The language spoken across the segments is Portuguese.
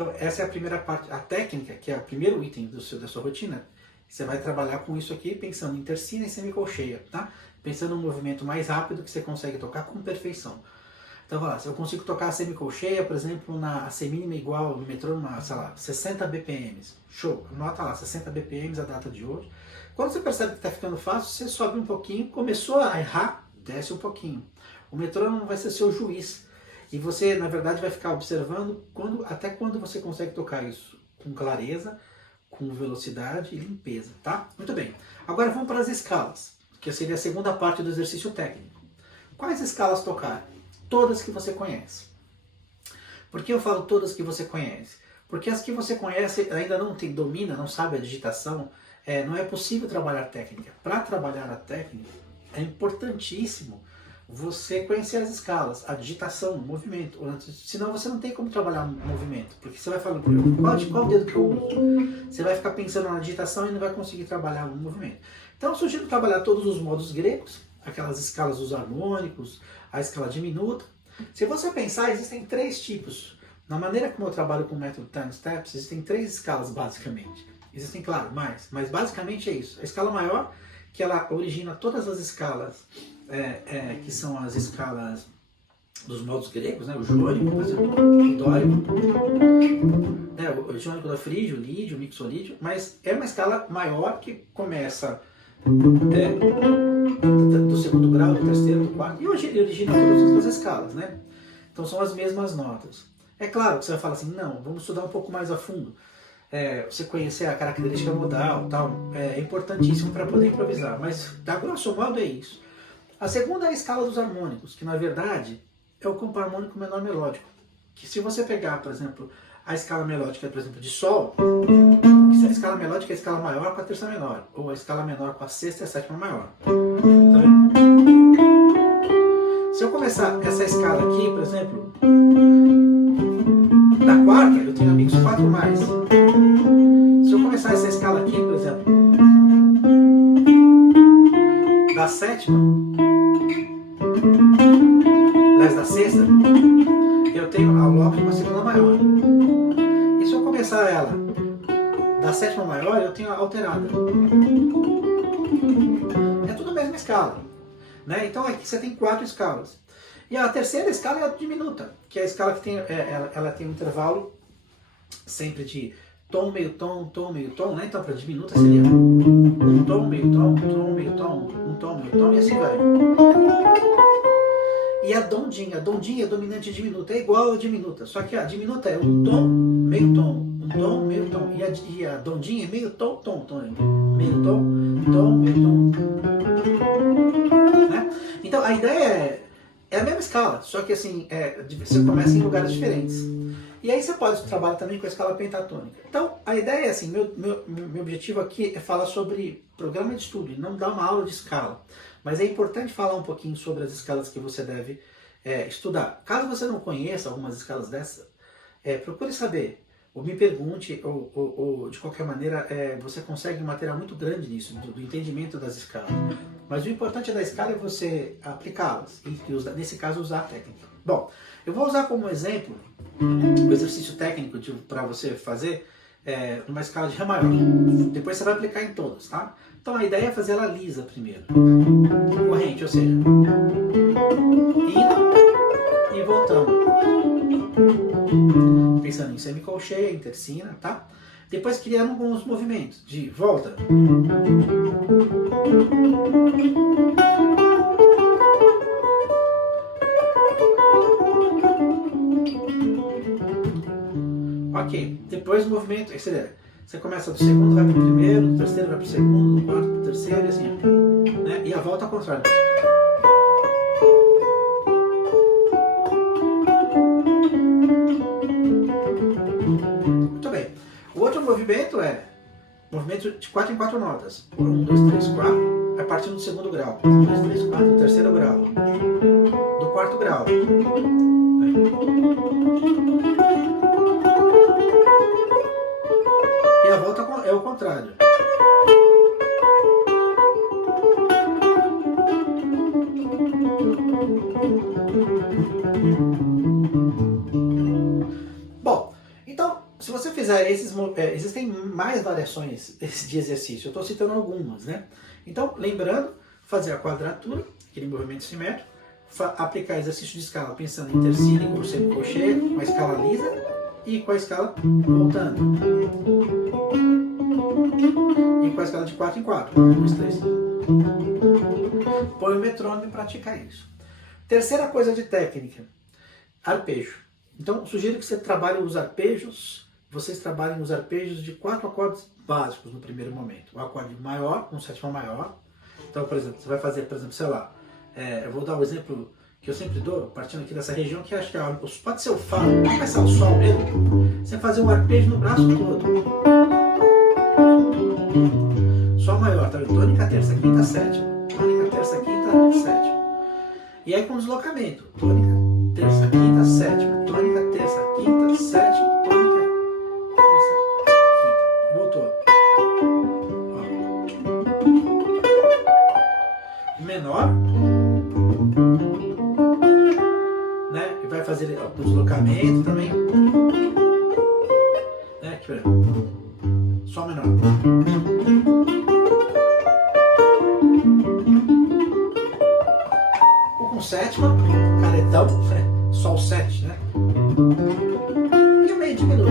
Então, essa é a primeira parte, a técnica, que é o primeiro item da sua rotina. Você vai trabalhar com isso aqui, pensando em tercina e semicolcheia, tá? Pensando num movimento mais rápido que você consegue tocar com perfeição. Então, vai lá, se eu consigo tocar a semicolcheia, por exemplo, na semínima igual no metrônomo, sei lá, 60 BPM. Show, anota lá, 60 BPM a data de hoje. Quando você percebe que está ficando fácil, você sobe um pouquinho, começou a errar, desce um pouquinho. O metrônomo vai ser seu juiz. E você, na verdade, vai ficar observando até quando você consegue tocar isso com clareza, com velocidade e limpeza, tá? Muito bem. Agora vamos para as escalas, que seria a segunda parte do exercício técnico. Quais escalas tocar? Todas que você conhece. Por que eu falo todas que você conhece? Porque as que você conhece ainda não domina, não sabe a digitação, não é possível trabalhar técnica. Para trabalhar a técnica, é importantíssimo você conhecer as escalas, a digitação, o movimento. Senão você não tem como trabalhar o movimento. Porque você vai falando, qual dedo que eu uso? Você vai ficar pensando na digitação e não vai conseguir trabalhar o movimento. Então eu sugiro trabalhar todos os modos gregos, aquelas escalas dos harmônicos, a escala diminuta. Se você pensar, existem 3 tipos. Na maneira como eu trabalho com o método Time Steps, existem 3 escalas basicamente. Existem, claro, mais, mas basicamente é isso. A escala maior, que ela origina todas as escalas, que são as escalas dos modos gregos, né? O jônico, por exemplo, o dórico, né? O jônico da frígio, o lídio, o mixolídio, mas é uma escala maior que começa do segundo grau, do terceiro, do quarto, e hoje ele origina todas as outras escalas, né? Então são as mesmas notas. É claro que você vai falar assim, não, vamos estudar um pouco mais a fundo. Você conhecer a característica modal, tal, é importantíssimo para poder improvisar, mas a grosso modo é isso. A segunda é a escala dos harmônicos, que na verdade é o campo harmônico menor melódico. Que se você pegar, por exemplo, a escala melódica, por exemplo, de Sol, a escala melódica é a escala maior com a terça menor, ou a escala menor com a sexta e a sétima maior. Tá vendo? Se eu começar essa escala aqui, por exemplo, da quarta, eu tenho amigos 4 mais. Se eu começar essa escala aqui, por exemplo, da sétima, da sexta, eu tenho a Ló com a segunda maior. E se eu começar ela da sétima maior, eu tenho a alterada. É tudo a mesma escala, né? Então aqui você tem 4 escalas. E a terceira escala é a diminuta, que é a escala que tem, ela tem um intervalo sempre de tom, meio tom, meio tom, né? Então para diminuta seria um tom, meio tom, meio tom, um tom, meio tom, e assim vai. E a dondinha é dominante diminuta, é igual a diminuta, só que a diminuta é um tom, meio tom, um tom, meio tom, e a dondinha é meio tom, meio tom, meio tom, né? Então a ideia é a mesma escala, só que assim, você começa em lugares diferentes. E aí você pode trabalhar também com a escala pentatônica. Então a ideia é assim, meu objetivo aqui é falar sobre programa de estudo, e não dar uma aula de escala. Mas é importante falar um pouquinho sobre as escalas que você deve estudar. Caso você não conheça algumas escalas dessas, procure saber, ou me pergunte, ou de qualquer maneira você consegue um material muito grande nisso, do entendimento das escalas. Mas o importante da escala é você aplicá-las, e nesse caso usar a técnica. Bom, eu vou usar como exemplo o exercício técnico para você fazer numa escala de Ré maior. Depois você vai aplicar em todas, tá? Então a ideia é fazer ela lisa primeiro. Corrente, ou seja, indo e voltando. Pensando em semicolcheia, em tercina, tá? Depois criando alguns movimentos de volta. Ok, depois o movimento, você começa do segundo, vai para o primeiro, do terceiro vai para o segundo, do quarto para o terceiro, e assim, né? E a volta ao contrário. Muito bem. O outro movimento é movimento de 4 em 4 notas. 1, 2, 3, 4. É partindo do segundo grau. 1, 2, 3, 4, do terceiro grau. Do quarto grau. E a volta é o contrário. Bom, então se você fizer existem mais variações de exercício, eu estou citando algumas, né? Então, lembrando, fazer a quadratura, aquele movimento simétrico, aplicar exercício de escala pensando em tercine com semicolcheia, com a escala lisa e com a escala voltando. E com a escala de 4 em 4, 1, 2, 3. Põe o metrônomo e praticar isso. Terceira coisa de técnica, arpejo. Então, sugiro que você trabalhe os arpejos, vocês trabalhem os arpejos de 4 acordes básicos no primeiro momento. O acorde maior, um sétima maior. Então, por exemplo, você vai fazer, por exemplo, sei lá, eu vou dar um exemplo que eu sempre dou, partindo aqui dessa região, que acho que pode ser o Fá, pode começar o Sol mesmo. Você vai fazer um arpejo no braço todo. Sol maior, tá vendo? Tônica, terça, quinta, sétima. Tônica, terça, quinta, sétima. E aí com deslocamento. Tônica, terça, quinta, sétima. Tônica, terça, quinta, sétima. Tônica, terça, quinta. Voltou. Ó. Menor. Né? E vai fazer o deslocamento também. Né? Aqui, pera. Sol menor. Com sétima, caretão, Sol 7, né? E meio diminuto.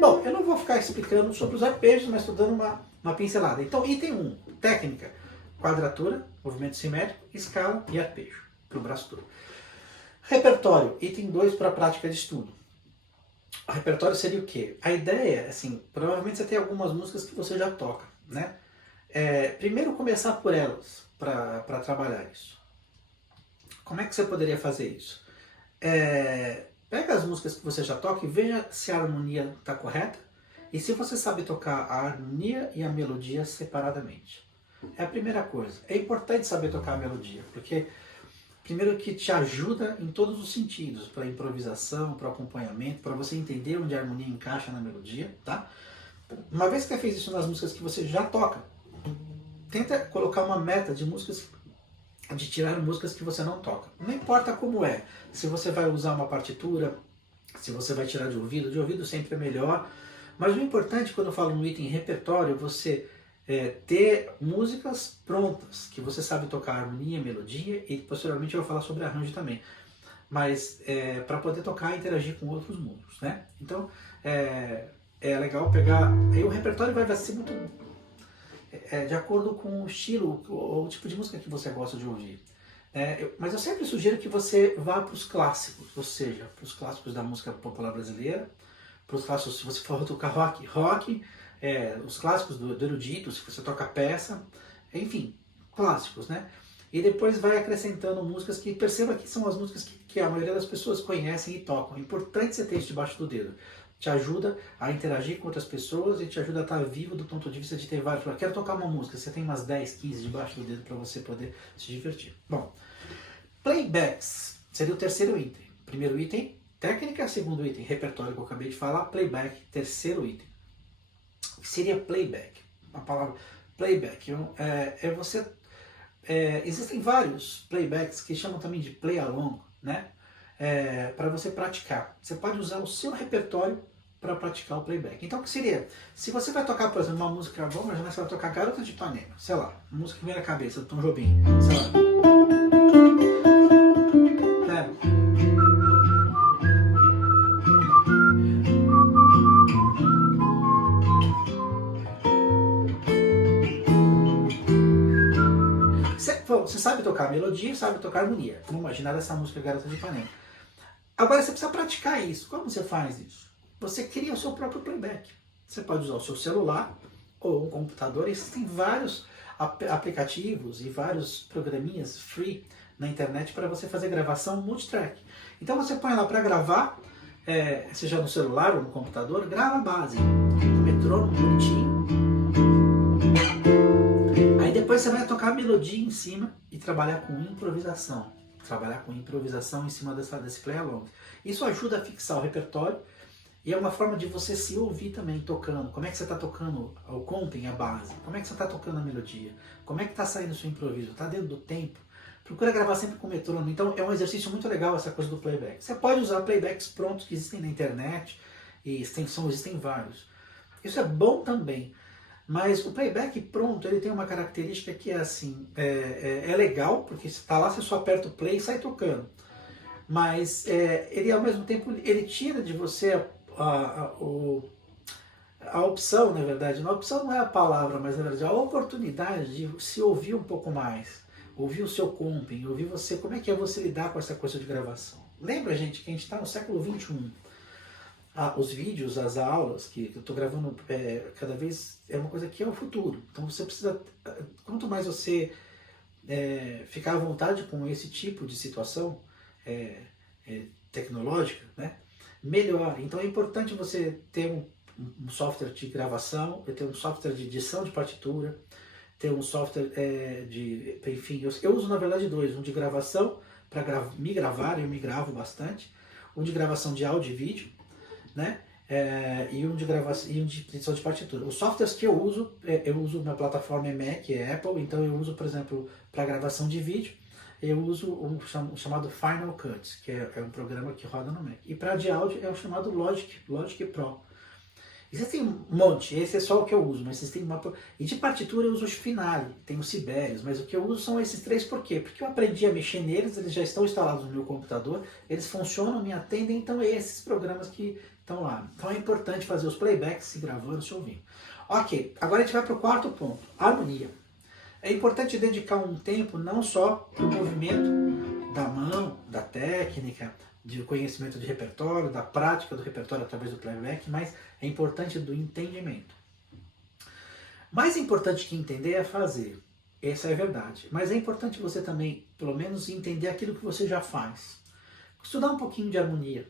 Bom, eu não vou ficar explicando sobre os arpejos, mas estou dando uma pincelada. Então, item 1, técnica, quadratura, movimento simétrico, escala e arpejo, para o braço todo. Repertório, item 2 para a prática de estudo. O repertório seria o quê? A ideia, assim, provavelmente você tem algumas músicas que você já toca, né? Primeiro começar por elas, para trabalhar isso. Como é que você poderia fazer isso? Pega as músicas que você já toca e veja se a harmonia está correta e se você sabe tocar a harmonia e a melodia separadamente. É a primeira coisa. É importante saber tocar a melodia, porque primeiro que te ajuda em todos os sentidos, para improvisação, para acompanhamento, para você entender onde a harmonia encaixa na melodia, tá? Uma vez que você fez isso nas músicas que você já toca, tenta colocar uma meta de músicas, de tirar músicas que você não toca. Não importa como é, se você vai usar uma partitura, se você vai tirar de ouvido sempre é melhor. Mas o importante quando eu falo no item repertório, você ter músicas prontas, que você sabe tocar harmonia, melodia, e posteriormente eu vou falar sobre arranjo também. Mas para poder tocar e interagir com outros músicos, né? Então é legal pegar. Aí o repertório vai ser muito de acordo com o estilo ou o tipo de música que você gosta de ouvir. Mas eu sempre sugiro que você vá para os clássicos, ou seja, para os clássicos da música popular brasileira, para os clássicos, se você for tocar rock, os clássicos do erudito, se você toca peça, enfim, clássicos, né? E depois vai acrescentando músicas que perceba que são as músicas que a maioria das pessoas conhecem e tocam. É importante você ter isso debaixo do dedo. Te ajuda a interagir com outras pessoas e te ajuda a estar vivo do ponto de vista de ter vários. Quero tocar uma música, você tem umas 10, 15 debaixo do dedo para você poder se divertir. Bom, playbacks seria o terceiro item. Primeiro item, técnica. Segundo item, repertório que eu acabei de falar. Playback, terceiro item. O que seria playback? A palavra playback você... existem vários playbacks que chamam também de play along, né? Para você praticar. Você pode usar o seu repertório para praticar o playback. Então o que seria? Se você vai tocar, por exemplo, uma música, vamos imaginar que você vai tocar Garota de Ipanema, sei lá, uma música que vem na cabeça do Tom Jobim, sei lá. Você sabe tocar melodia, sabe tocar harmonia. Vamos imaginar essa música Garota de Ipanema. Agora você precisa praticar isso. Como você faz isso? Você cria o seu próprio playback. Você pode usar o seu celular ou um computador. Existem vários aplicativos e vários programinhas free na internet para você fazer gravação multitrack. Então você põe lá para gravar, seja no celular ou no computador, grava a base, no metrônomo bonitinho. Aí depois você vai tocar a melodia em cima e trabalhar com improvisação. Trabalhar com improvisação em cima desse play along. Isso ajuda a fixar o repertório e é uma forma de você se ouvir também tocando. Como é que você está tocando o comping, a base? Como é que você está tocando a melodia? Como é que está saindo o seu improviso? Está dentro do tempo? Procura gravar sempre com metrônomo. Então é um exercício muito legal essa coisa do playback. Você pode usar playbacks prontos que existem na internet, e existem vários. Isso é bom também. Mas o playback pronto, ele tem uma característica que é assim, é legal, porque você está lá, você só aperta o play e sai tocando. Mas ele ao mesmo tempo, ele tira de você a opção, na verdade. A opção não é a palavra, mas na verdade a oportunidade de se ouvir um pouco mais. Ouvir o seu comping, ouvir você, como é que é você lidar com essa coisa de gravação. Lembra, gente, que a gente está no século XXI. Os vídeos, as aulas que eu estou gravando, cada vez é uma coisa que é o futuro. Então você precisa, quanto mais você ficar à vontade com esse tipo de situação tecnológica, né, melhor. Então é importante você ter um software de gravação, ter um software de edição de partitura, ter um software enfim, eu uso na verdade dois, um de gravação para me gravar, eu me gravo bastante, um de gravação de áudio e vídeo, né? E um de gravação e um de edição de partitura. Os softwares que eu uso na plataforma Mac, Apple, então eu uso, por exemplo, para gravação de vídeo, eu uso um chamado Final Cut, que é um programa que roda no Mac. E para de áudio é o chamado Logic Pro. Existem um monte, esse é só o que eu uso, mas existem uma... E de partitura eu uso os Finale, tem os Sibelius, mas o que eu uso são esses três, por quê? Porque eu aprendi a mexer neles, eles já estão instalados no meu computador, eles funcionam, me atendem, então é esses programas que estão lá. Então é importante fazer os playbacks se gravando, se ouvindo. Ok, agora a gente vai para o quarto ponto, harmonia. É importante dedicar um tempo não só para o movimento da mão, da técnica, de conhecimento de repertório, da prática do repertório através do playback, mas é importante do entendimento. Mais importante que entender é fazer. Essa é a verdade. Mas é importante você também, pelo menos, entender aquilo que você já faz. Estudar um pouquinho de harmonia.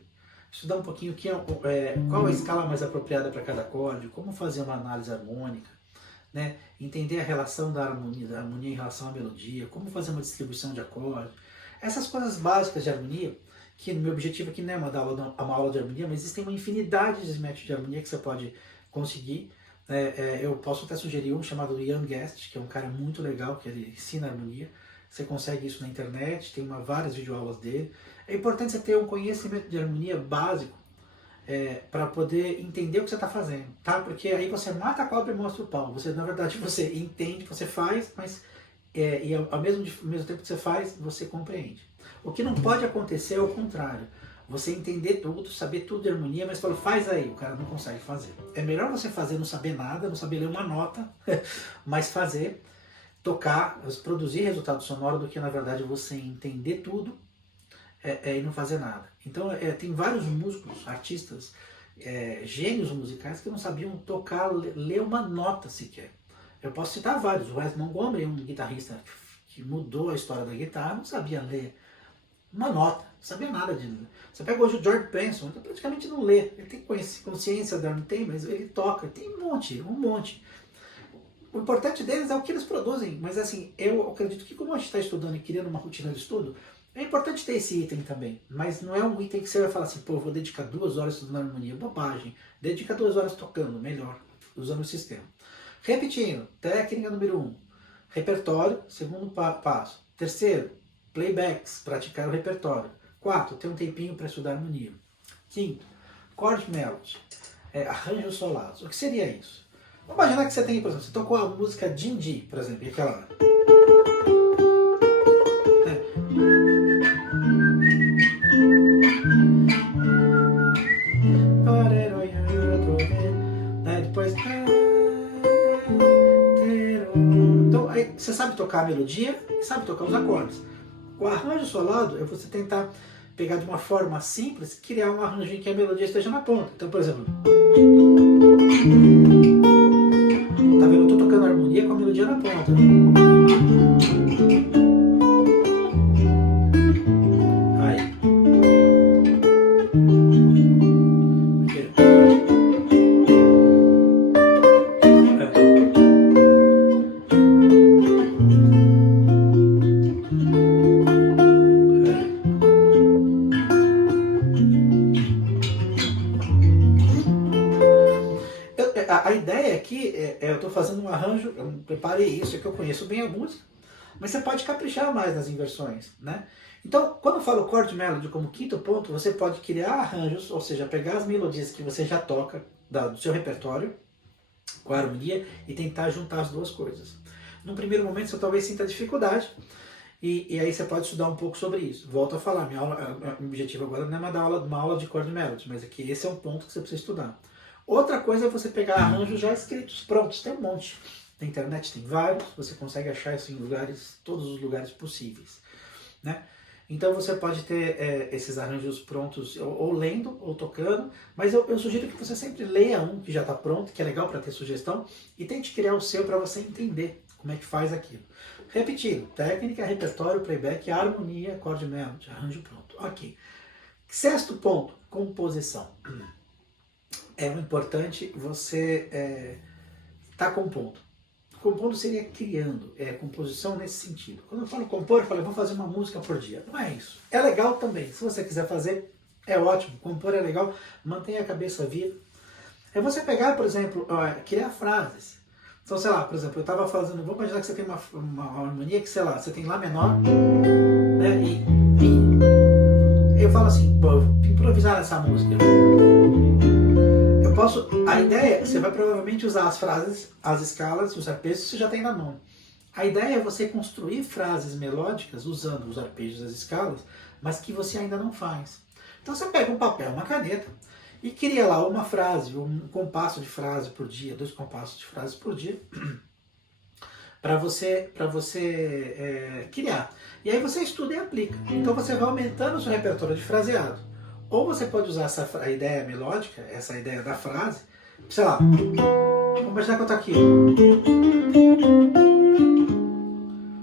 Estudar um pouquinho qual a escala mais apropriada para cada acorde, como fazer uma análise harmônica, né? Entender a relação da harmonia em relação à melodia, como fazer uma distribuição de acorde. Essas coisas básicas de harmonia, que no meu objetivo aqui não é uma aula de harmonia, mas existem uma infinidade de métodos de harmonia que você pode conseguir. Eu posso até sugerir um chamado Ian Guest, que é um cara muito legal, que ele ensina harmonia. Você consegue isso na internet, tem várias videoaulas dele. É importante você ter um conhecimento de harmonia básico para poder entender o que você está fazendo, tá? Porque aí você mata a cobra e mostra o pau. Na verdade, você entende, você faz, mas e ao mesmo tempo que você faz, você compreende. O que não pode acontecer é o contrário. Você entender tudo, saber tudo de harmonia, mas fala, faz aí, o cara não consegue fazer. É melhor você fazer, não saber nada, não saber ler uma nota, mas fazer, tocar, produzir resultado sonoro, do que na verdade você entender tudo e não fazer nada. Então tem vários músicos, artistas, gênios musicais que não sabiam tocar, ler uma nota sequer. Eu posso citar vários. O Wes Montgomery, um guitarrista que mudou a história da guitarra, não sabia ler uma nota, não sabia nada de... Você pega hoje o George Benson, ele praticamente não lê, ele tem consciência da não tem, mas ele toca, tem um monte. O importante deles é o que eles produzem, mas assim, eu acredito que como a gente está estudando e criando uma rotina de estudo, é importante ter esse item também, mas não é um item que você vai falar assim, pô, eu vou dedicar 2 horas estudando harmonia, bobagem, dedica 2 horas tocando, melhor, usando o sistema. Repetindo, técnica número 1, repertório, segundo passo. Terceiro, playbacks, praticar o repertório. 4, ter um tempinho para estudar harmonia. 5, chord melody, arranjos solados. O que seria isso? Vamos imaginar que você tem, por exemplo, você tocou a música Dindi, por exemplo, e aquela... Depois... Então, aí você sabe tocar a melodia e sabe tocar os acordes. O arranjo solado é você tentar pegar de uma forma simples, criar um arranjo em que a melodia esteja na ponta. Então, por exemplo, tá vendo? Eu tô tocando a harmonia com a melodia na ponta. Aí. A ideia aqui eu estou fazendo um arranjo, eu preparei isso, é que eu conheço bem a música, Mas você pode caprichar mais nas inversões, né? Então, quando eu falo chord melody como quinto ponto, você pode criar arranjos, ou seja, pegar as melodias que você já toca do seu repertório, com a harmonia, e tentar juntar as duas coisas. Num primeiro momento, você talvez sinta dificuldade, e aí você pode estudar um pouco sobre isso. Volto a falar, meu objetivo agora não é uma aula de chord melody, mas aqui esse é um ponto que você precisa estudar. Outra coisa é você pegar arranjos já escritos, prontos, tem um monte. Na internet tem vários, você consegue achar isso em lugares, todos os lugares possíveis, né? Então você pode ter esses arranjos prontos, ou lendo, ou tocando, mas eu sugiro que você sempre leia um que já está pronto, que é legal para ter sugestão, e tente criar o seu para você entender como é que faz aquilo. Repetindo, técnica, repertório, playback, harmonia, chord melody, arranjo pronto. Ok. Sexto ponto, composição. É importante você estar compondo. Compondo seria criando, composição nesse sentido. Quando eu falo compor, eu falo, eu vou fazer uma música por dia. Não é isso. É legal também. Se você quiser fazer, é ótimo. Compor é legal, mantenha a cabeça viva. É você pegar, por exemplo, criar frases. Então, sei lá, por exemplo, eu estava fazendo, vamos imaginar que você tem uma harmonia que, sei lá, você tem Lá menor, né, e Mi. Eu falo assim, pô, eu vou improvisar nessa música. A ideia, você vai provavelmente usar as frases, as escalas, os arpejos que você já tem na mão. A ideia é você construir frases melódicas usando os arpejos e as escalas, mas que você ainda não faz. Então você pega um papel, uma caneta e cria lá uma frase, um compasso de frase por dia, 2 compassos de frases por dia, para você criar. E aí você estuda e aplica. Então você vai aumentando o seu repertório de fraseado. Ou você pode usar a ideia melódica, essa ideia da frase, sei lá, vamos imaginar que eu tô aqui.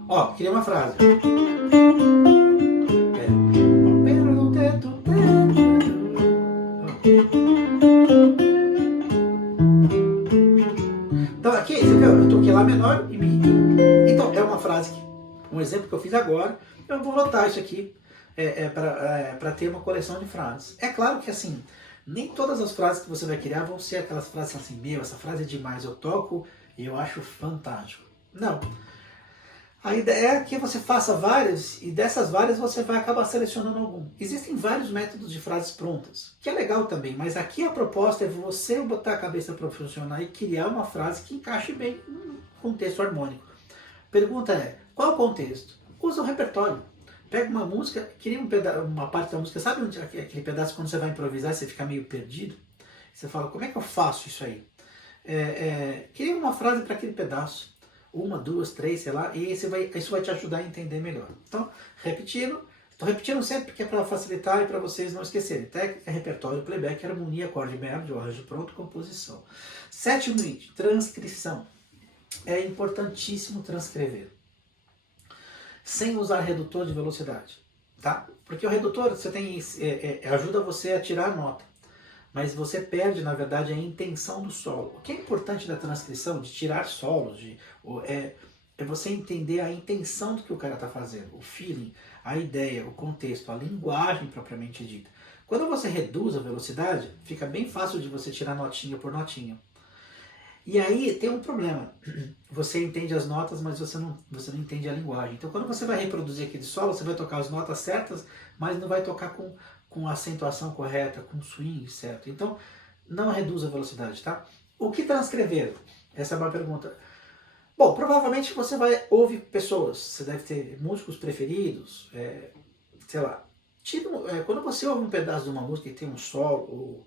Ó, queria uma frase. Então aqui, você viu? Eu toquei Lá menor e Mi. Então, é uma frase que, um exemplo que eu fiz agora, eu vou anotar isso aqui para ter uma coleção de frases. É claro que assim, nem todas as frases que você vai criar vão ser aquelas frases assim, meu, essa frase é demais, eu toco e eu acho fantástico. Não. A ideia é que você faça várias e dessas várias você vai acabar selecionando algum. Existem vários métodos de frases prontas, que é legal também, mas aqui a proposta é você botar a cabeça para funcionar e criar uma frase que encaixe bem no contexto harmônico. Pergunta é, qual o contexto? Usa o repertório. Pega uma música, cria uma parte da música, sabe aquele pedaço quando você vai improvisar e você fica meio perdido? Você fala, como é que eu faço isso aí? Cria uma frase para aquele pedaço. 1, 2, 3, sei lá, e isso vai te ajudar a entender melhor. Então, estou repetindo sempre porque é para facilitar e para vocês não esquecerem. Técnica, repertório, playback, harmonia, chord melody, arranjo pronto, composição. 7º item, transcrição. É importantíssimo transcrever. Sem usar redutor de velocidade, tá? Porque o redutor ajuda você a tirar a nota, mas você perde, na verdade, a intenção do solo. O que é importante da transcrição, de tirar solos, é você entender a intenção do que o cara está fazendo, o feeling, a ideia, o contexto, a linguagem propriamente dita. Quando você reduz a velocidade, fica bem fácil de você tirar notinha por notinha. E aí tem um problema. Você entende as notas, mas você não entende a linguagem. Então quando você vai reproduzir aquele solo, você vai tocar as notas certas, mas não vai tocar com a acentuação correta, com o swing certo. Então não reduza a velocidade, tá? O que transcrever? Essa é uma pergunta. Bom, provavelmente você vai ouvir pessoas, você deve ter músicos preferidos, sei lá. Quando você ouve um pedaço de uma música e tem um solo,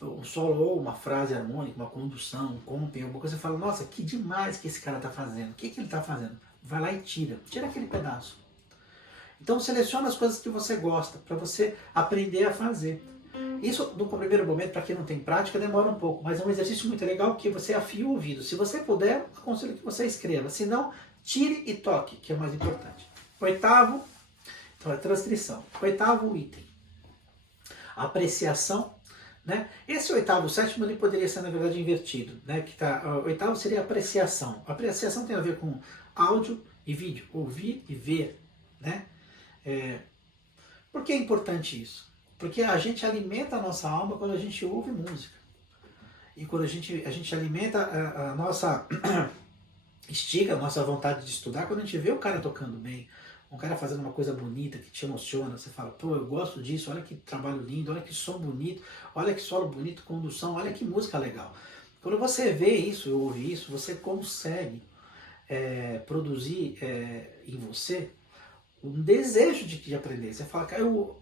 ou uma frase harmônica, uma condução, um comping, alguma coisa, você fala, nossa, que demais que esse cara está fazendo. O que ele está fazendo? Vai lá e tira aquele pedaço. Então seleciona as coisas que você gosta, para você aprender a fazer. Isso, no primeiro momento, para quem não tem prática, demora um pouco, mas é um exercício muito legal que você afia o ouvido. Se você puder, aconselho que você escreva. Se não, tire e toque, que é o mais importante. 8º, então é transcrição. 8º item, apreciação. Né? Esse 8º, 7º, ele poderia ser, na verdade, invertido. Né? O 8º seria apreciação. Apreciação tem a ver com áudio e vídeo, ouvir e ver. Né? Por que é importante isso? Porque a gente alimenta a nossa alma quando a gente ouve música. E quando a gente alimenta a nossa estiga a nossa vontade de estudar quando a gente vê o cara tocando bem, um cara fazendo uma coisa bonita que te emociona, você fala, pô, eu gosto disso, olha que trabalho lindo, olha que som bonito, olha que solo bonito, condução, olha que música legal. Quando você vê isso, ouve isso, você consegue produzir em você um desejo de aprender. Você fala, cara, eu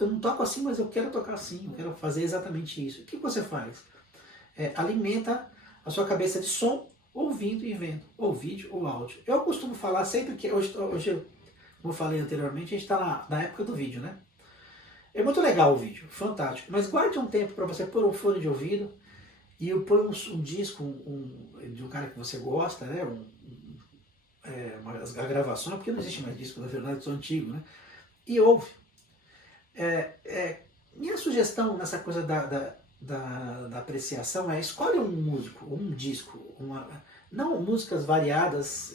não toco assim, mas eu quero tocar assim, eu quero fazer exatamente isso. O que você faz? Alimenta a sua cabeça de som, ouvindo e vendo, ou vídeo ou áudio. Eu costumo falar sempre que, hoje como eu falei anteriormente, a gente está na época do vídeo, né? É muito legal o vídeo, fantástico, mas guarde um tempo para você pôr um fone de ouvido e põe um disco de um cara que você gosta, né? As gravações, porque não existe mais disco, na verdade, eu sou antigo, né? E ouve. Minha sugestão nessa coisa da apreciação é escolhe um músico, um disco, não músicas variadas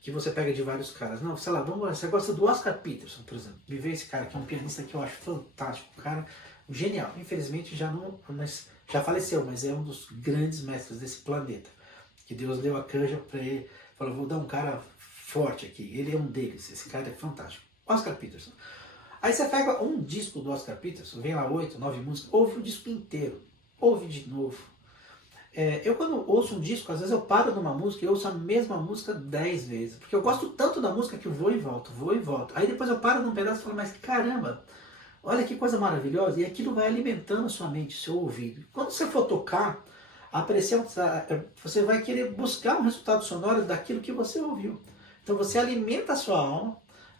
que você pega de vários caras. Não, sei lá, você gosta do Oscar Peterson, por exemplo. Me vê esse cara que é um pianista que eu acho fantástico, um cara genial. Infelizmente já faleceu, mas é um dos grandes mestres desse planeta. Que Deus deu a canja para ele, falou, vou dar um cara forte aqui. Ele é um deles, esse cara é fantástico. Oscar Peterson. Aí você pega um disco do Oscar Peterson, vem lá 8, 9 músicas, ouve o disco inteiro, ouve de novo. Eu quando ouço um disco, às vezes eu paro numa música e ouço a mesma música 10 vezes, porque eu gosto tanto da música que eu vou e volto, vou e volto. Aí depois eu paro num pedaço e falo, mas caramba, olha que coisa maravilhosa, e aquilo vai alimentando a sua mente, seu ouvido. Quando você for tocar, você vai querer buscar um resultado sonoro daquilo que você ouviu. Então você alimenta a sua alma,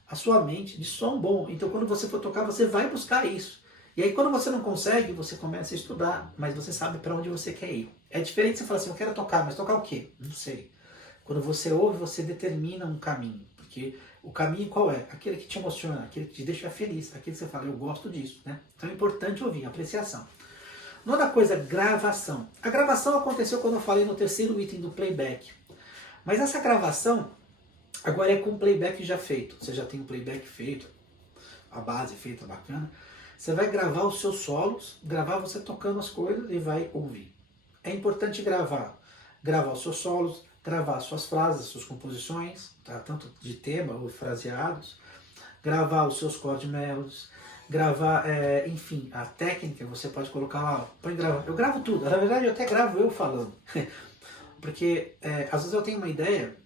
a sua mente de som bom. Então quando você for tocar, você vai buscar isso. E aí quando você não consegue, você começa a estudar, mas você sabe para onde você quer ir. É diferente você falar assim, eu quero tocar, mas tocar o quê? Não sei. Quando você ouve, você determina um caminho. Porque o caminho qual é? Aquele que te emociona, aquele que te deixa feliz, aquele que você fala, eu gosto disso, né? Então é importante ouvir, apreciação. Nona coisa, gravação. A gravação aconteceu quando eu falei no terceiro item do playback. Mas essa gravação agora é com playback já feito. Você já tem o playback feito, a base feita bacana. Você vai gravar os seus solos, gravar você tocando as coisas e vai ouvir. É importante gravar os seus solos, gravar as suas frases, as suas composições, tá? Tanto de tema ou fraseados, gravar os seus chord melodies, gravar, enfim, a técnica, você pode colocar lá, põe gravar. Eu gravo tudo, na verdade eu até gravo eu falando, porque às vezes eu tenho uma ideia,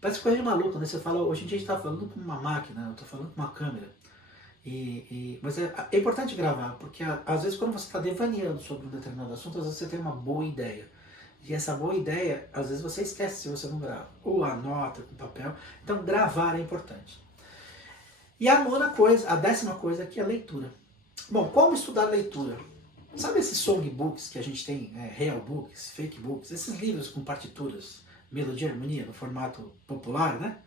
parece coisa de maluco, né? Você fala, hoje em dia a gente está falando com uma máquina, eu estou falando com uma câmera. Mas é importante gravar, porque às vezes quando você está devaneando sobre um determinado assunto, às vezes você tem uma boa ideia. E essa boa ideia, às vezes você esquece se você não grava. Ou anota com papel. Então gravar é importante. E a nona coisa, a 10ª coisa aqui é a leitura. Bom, como estudar leitura? Sabe esses songbooks que a gente tem, real books, fake books, esses livros com partituras, melodia e harmonia no formato popular, né?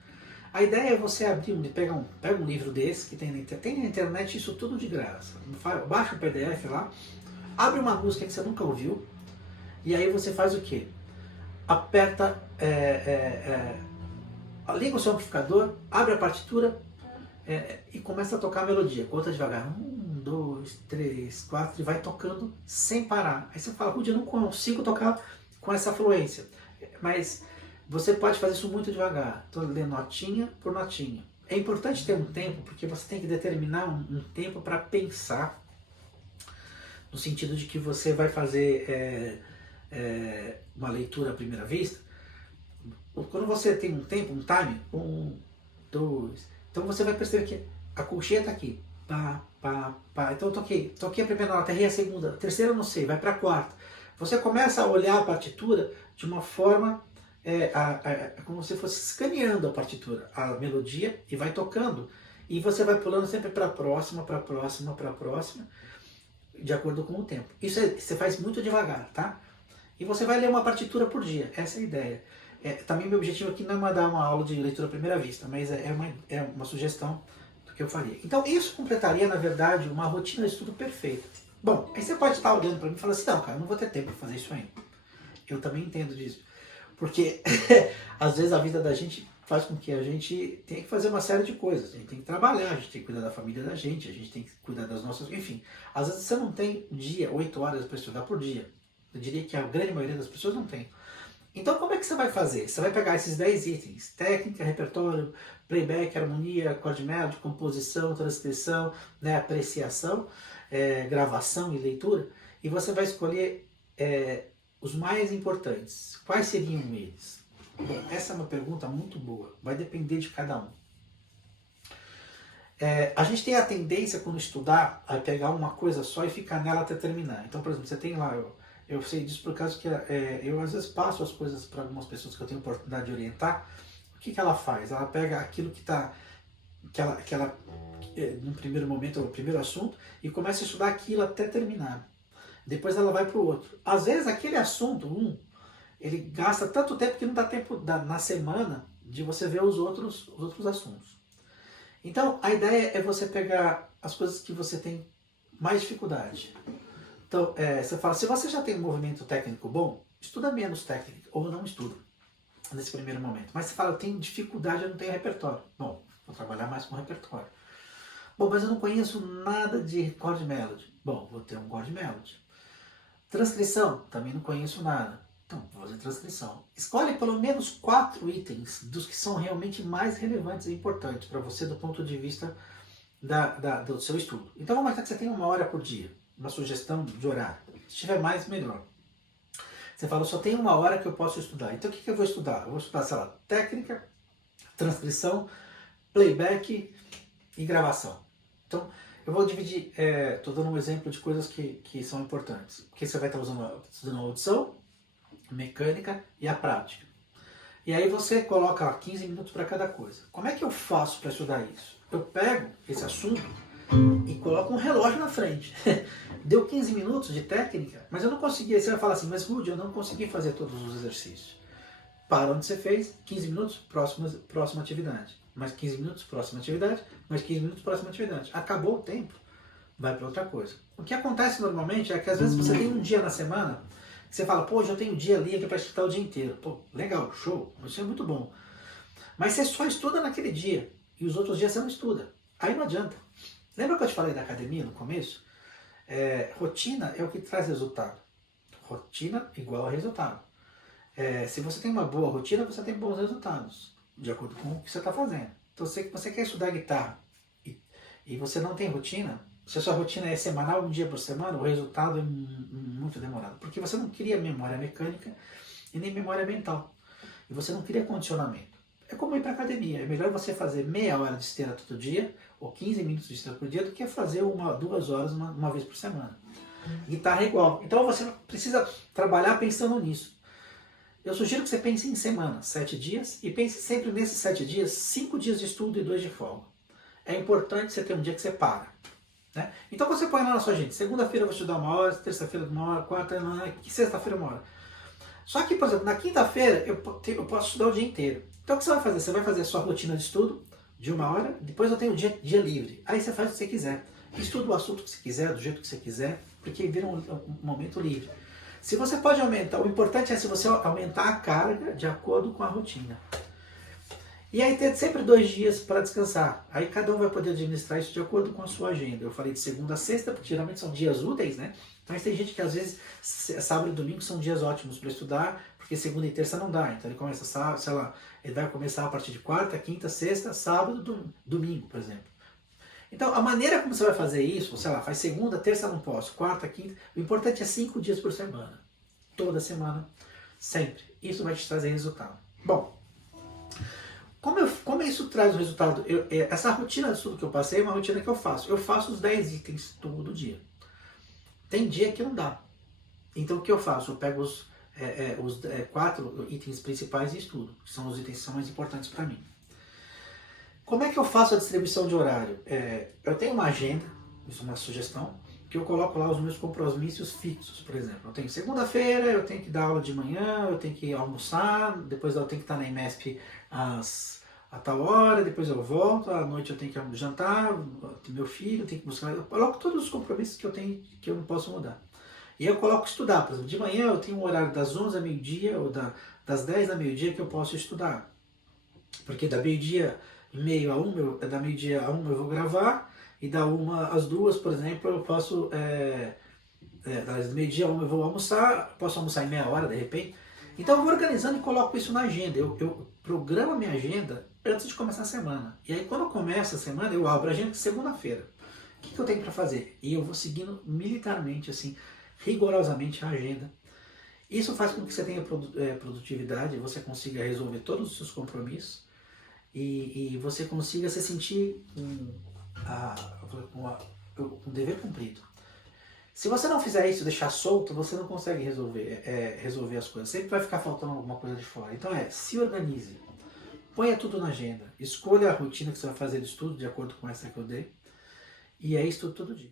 A ideia é você abrir, pega um livro desse que tem na internet isso tudo de graça. Baixa o PDF lá, abre uma música que você nunca ouviu, e aí você faz o quê? Aperta, liga o seu amplificador, abre a partitura e começa a tocar a melodia. Conta devagar. 1, 2, 3, 4 e vai tocando sem parar. Aí você fala, Rudy, eu não consigo tocar com essa fluência. Mas você pode fazer isso muito devagar. Estou lendo notinha por notinha. É importante ter um tempo, porque você tem que determinar um tempo para pensar, no sentido de que você vai fazer uma leitura à primeira vista. Quando você tem um tempo, um time, 1, 2, então você vai perceber que a colcheia está aqui. Pá, pá, pá. Então eu toquei a primeira nota, errei a segunda, a terceira eu não sei, vai para a quarta. Você começa a olhar a partitura de uma forma como se fosse escaneando a partitura, a melodia, e vai tocando. E você vai pulando sempre para a próxima, para a próxima, para a próxima, de acordo com o tempo. Isso você faz muito devagar, tá? E você vai ler uma partitura por dia, essa é a ideia. Também meu objetivo aqui não é dar uma aula de leitura à primeira vista, mas é uma sugestão do que eu faria. Então isso completaria, na verdade, uma rotina de estudo perfeita. Bom, aí você pode estar olhando para mim e falar assim, não, cara, eu não vou ter tempo para fazer isso ainda. Eu também entendo disso. Porque às vezes a vida da gente faz com que a gente tenha que fazer uma série de coisas. A gente tem que trabalhar, a gente tem que cuidar da família da gente, a gente tem que cuidar das nossas... Enfim, às vezes você não tem 8 horas para estudar por dia. Eu diria que a grande maioria das pessoas não tem. Então, como é que você vai fazer? Você vai pegar esses 10 itens: técnica, repertório, playback, harmonia, acorde melody, composição, transcrição, né, apreciação, gravação e leitura, e você vai escolher os mais importantes. Quais seriam eles? Bom, essa é uma pergunta muito boa, vai depender de cada um. A gente tem a tendência, quando estudar, a pegar uma coisa só e ficar nela até terminar. Então, por exemplo, você tem lá, eu sei disso por causa que eu às vezes passo as coisas para algumas pessoas que eu tenho oportunidade de orientar. O que ela faz? Ela pega aquilo que ela no primeiro momento, é o primeiro assunto, e começa a estudar aquilo até terminar. Depois ela vai para o outro. Às vezes aquele assunto, ele gasta tanto tempo que não dá tempo na semana de você ver os outros assuntos. Então, a ideia é você pegar as coisas que você tem mais dificuldade. Então, você fala, se você já tem um movimento técnico bom, estuda menos técnica, ou não estuda nesse primeiro momento. Mas você fala, eu tenho dificuldade, eu não tenho repertório. Bom, vou trabalhar mais com repertório. Bom, mas eu não conheço nada de chord melody. Bom, vou ter um chord melody. Transcrição, também não conheço nada. Então, vou fazer transcrição. Escolhe pelo menos 4 itens dos que são realmente mais relevantes e importantes para você do ponto de vista do seu estudo. Então, vamos imaginar que você tem 1 hora por dia, uma sugestão de horário. Se tiver mais, melhor. Você fala, só tem 1 hora que eu posso estudar. Então, o que eu vou estudar? Eu vou estudar, sei lá, técnica, transcrição, playback e gravação. Então, eu vou dividir, estou dando um exemplo de coisas que são importantes. Porque você vai estar estudando a audição, mecânica e a prática. E aí você coloca lá 15 minutos para cada coisa. Como é que eu faço para estudar isso? Eu pego esse assunto e coloco um relógio na frente. Deu 15 minutos de técnica, mas eu não consegui. Aí você vai falar assim, mas Rudy, eu não consegui fazer todos os exercícios. Para onde você fez, 15 minutos, próxima atividade. Mais 15 minutos, próxima atividade. Mais 15 minutos, próxima atividade. Acabou o tempo, vai para outra coisa. O que acontece normalmente é que às vezes você tem um dia na semana que você fala, pô, hoje eu tenho um dia livre para estudar o dia inteiro. Pô, legal, show, isso é muito bom. Mas você só estuda naquele dia e os outros dias você não estuda. Aí não adianta. Lembra que eu te falei da academia no começo? Rotina é o que traz resultado. Rotina igual a resultado. Se você tem uma boa rotina, você tem bons resultados, de acordo com o que você está fazendo. Então, se você quer estudar guitarra e você não tem rotina, se a sua rotina é semanal, um dia por semana, o resultado é muito demorado. Porque você não cria memória mecânica e nem memória mental. E você não cria condicionamento. É como ir para academia. É melhor você fazer meia hora de esteira todo dia, ou 15 minutos de esteira por dia, do que fazer 2 horas uma vez por semana. Guitarra é igual. Então você precisa trabalhar pensando nisso. Eu sugiro que você pense em semana, 7 dias, e pense sempre nesses 7 dias, 5 dias de estudo e 2 de folga. É importante você ter um dia que você para. Né? Então você põe lá na sua agenda, segunda-feira eu vou estudar 1 hora, terça-feira 1 hora, quarta, sexta-feira 1 hora. Só que, por exemplo, na quinta-feira eu posso estudar o dia inteiro. Então o que você vai fazer? Você vai fazer a sua rotina de estudo de 1 hora, depois eu tenho o dia livre. Aí você faz o que você quiser. Estuda o assunto que você quiser, do jeito que você quiser, porque vira um momento livre. Se você pode aumentar, o importante é se você aumentar a carga de acordo com a rotina. E aí ter sempre 2 dias para descansar. Aí cada um vai poder administrar isso de acordo com a sua agenda. Eu falei de segunda a sexta, porque geralmente são dias úteis, né? Mas tem gente que às vezes sábado e domingo são dias ótimos para estudar, porque segunda e terça não dá. Então ele começa, sei lá, ele vai começar a partir de quarta, quinta, sexta, sábado, domingo, por exemplo. Então a maneira como você vai fazer isso, sei lá, faz segunda, terça não posso, quarta, quinta. O importante é 5 dias por semana. Toda semana, sempre. Isso vai te trazer resultado. Bom, como isso traz o resultado? Essa rotina de estudo que eu passei é uma rotina que eu faço. Eu faço os 10 itens todo dia. Tem dia que não dá. Então o que eu faço? Eu pego os 4 itens principais e estudo, que são os itens que são mais importantes para mim. Como é que eu faço a distribuição de horário? Eu tenho uma agenda, isso é uma sugestão, que eu coloco lá os meus compromissos fixos, por exemplo. Eu tenho segunda-feira, eu tenho que dar aula de manhã, eu tenho que almoçar, depois eu tenho que estar na IMESP a tal hora, depois eu volto, à noite eu tenho que jantar, meu filho, eu tenho que buscar. Eu coloco todos os compromissos que eu tenho, que eu não posso mudar. E eu coloco estudar, por exemplo, de manhã eu tenho um horário das 11 a meio-dia, ou das 10 a meio-dia que eu posso estudar. Porque da meio-dia e meio a 1, da meio-dia a 1 eu vou gravar, e da 1 às 2, por exemplo, eu posso, das meio-dia a 1 eu vou almoçar, posso almoçar em meia hora de repente, Então eu vou organizando e coloco isso na agenda. Eu programo a minha agenda antes de começar a semana. E aí quando começa a semana, eu abro a agenda de segunda-feira. O que eu tenho para fazer? E eu vou seguindo militarmente, assim, rigorosamente a agenda. Isso faz com que você tenha produtividade, você consiga resolver todos os seus compromissos e você consiga se sentir com o dever cumprido. Se você não fizer isso, deixar solto, você não consegue resolver as coisas. Sempre vai ficar faltando alguma coisa de fora. Então se organize. Ponha tudo na agenda. Escolha a rotina que você vai fazer de estudo, de acordo com essa que eu dei. E é isso todo dia.